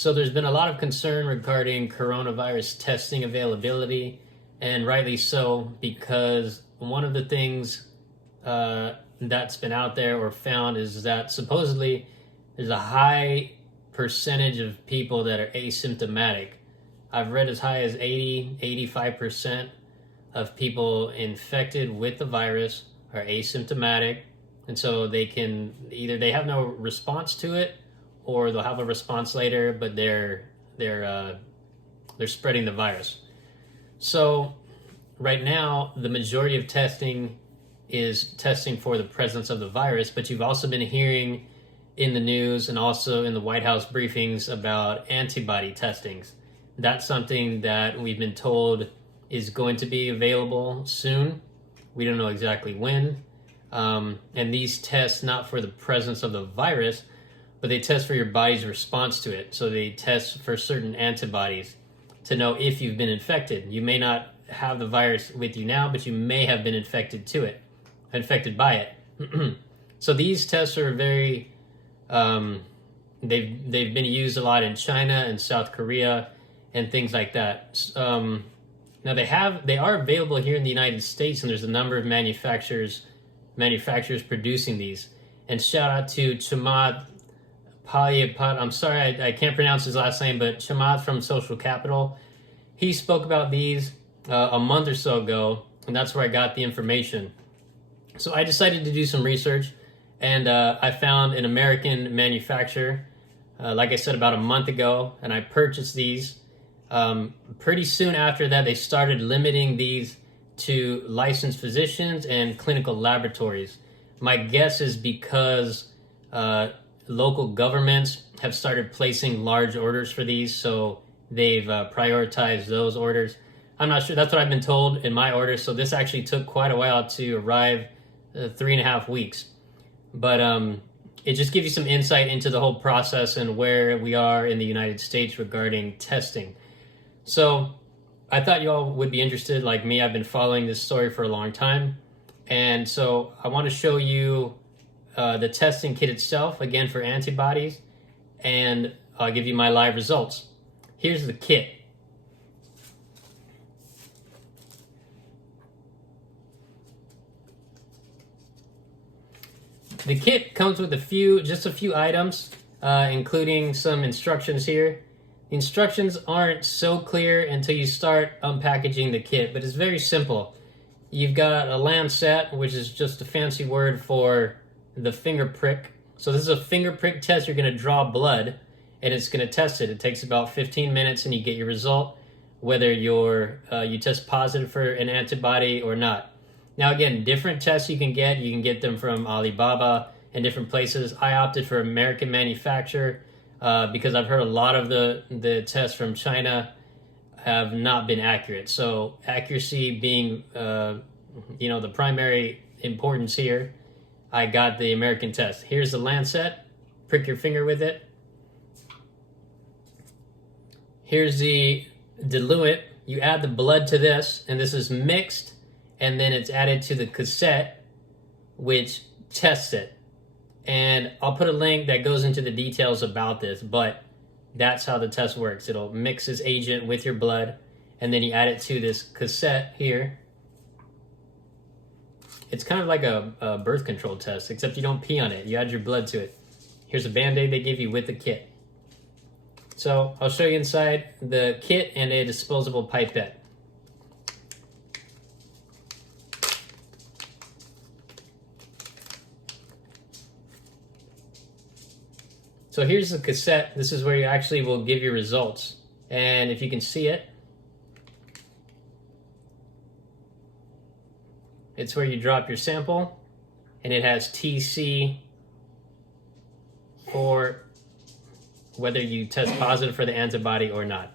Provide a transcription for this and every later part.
So there's been a lot of concern regarding coronavirus testing availability, and rightly so, because one of the things that's been out there or found is that supposedly there's a high percentage of people that are asymptomatic. I've read as high as 85% of people infected with the virus are asymptomatic, and so they can either they have no response to it, or they'll have a response later, but they're spreading the virus. So right now, the majority of testing is testing for the presence of the virus, but you've also been hearing in the news and also in the White House briefings about antibody testings. That's something that we've been told is going to be available soon. We don't know exactly when. And these test not for the presence of the virus, but they test for your body's response to it. So they test for certain antibodies to know if you've been infected. You may not have the virus with you now, but you may have been infected by it. So these tests are very, they've been used a lot in China and South Korea and things like that. Now they are available here in the United States, and there's a number of manufacturers producing these. And shout out to Chamath Palihapitiya. I'm sorry, I can't pronounce his last name, but Chamath from Social Capital. He spoke about these a month or so ago, and that's where I got the information. So I decided to do some research, and I found an American manufacturer, like I said, about a month ago, and I purchased these. Pretty soon after that, they started limiting these to licensed physicians and clinical laboratories. My guess is because local governments have started placing large orders for these, so they've prioritized those orders. I'm not sure. That's what I've been told in my order. So this actually took quite a while to arrive, 3.5 weeks. But it just gives you some insight into the whole process and where we are in the United States regarding testing. So I thought you all would be interested, like me. I've been following this story for a long time. And so I want to show you the testing kit itself, again, for antibodies, and I'll give you my live results. Here's the kit. The kit comes with just a few items, including some instructions here. The instructions aren't so clear until you start unpackaging the kit, but it's very simple. You've got a lancet, which is just a fancy word for the finger prick. So this is a finger prick test. You're going to draw blood, and it's going to test it. It takes about 15 minutes, and you get your result, whether you test positive for an antibody or not. Now, again, different tests you can get. You can get them from Alibaba and different places. I opted for American manufacturer because I've heard a lot of the tests from China have not been accurate. So accuracy being, the primary importance here, I got the American test. Here's the lancet. Prick your finger with it. Here's the diluent. You add the blood to this, and this is mixed, and then it's added to the cassette, which tests it. And I'll put a link that goes into the details about this, but that's how the test works. It'll mix this agent with your blood, and then you add it to this cassette here. It's kind of like a birth control test, except you don't pee on it. You add your blood to it. Here's a Band-Aid they give you with the kit. So I'll show you inside the kit and a disposable pipette. So here's the cassette. This is where you actually will give your results. And if you can see it, it's where you drop your sample, and it has TC for whether you test positive for the antibody or not.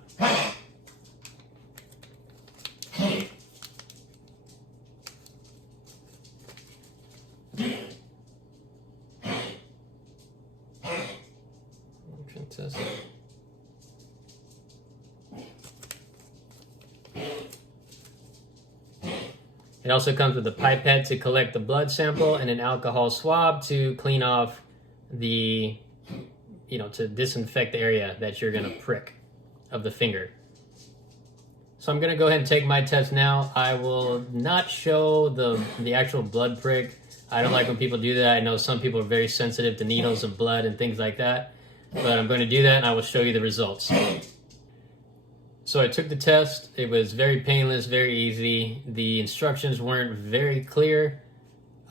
It also comes with a pipette to collect the blood sample and an alcohol swab to clean off the to disinfect the area that you're going to prick of the finger. So I'm going to go ahead and take my test now. I will not show the actual blood prick. I don't like when people do that. I know some people are very sensitive to needles and blood and things like that. But I'm going to do that, and I will show you the results. So I took the test. It was very painless, very easy. The instructions weren't very clear,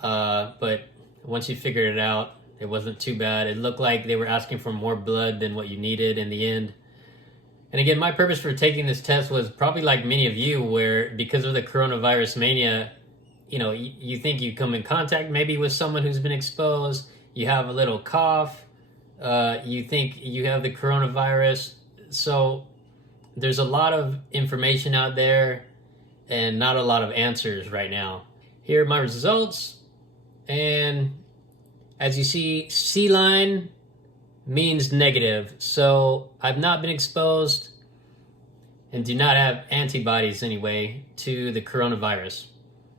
but once you figured it out, it wasn't too bad. It looked like they were asking for more blood than what you needed in the end. And again, my purpose for taking this test was probably like many of you, where because of the coronavirus mania, you think you come in contact maybe with someone who's been exposed, you have a little cough, you think you have the coronavirus. So there's a lot of information out there and not a lot of answers right now. Here are my results. And as you see, C line means negative. So I've not been exposed and do not have antibodies anyway to the coronavirus.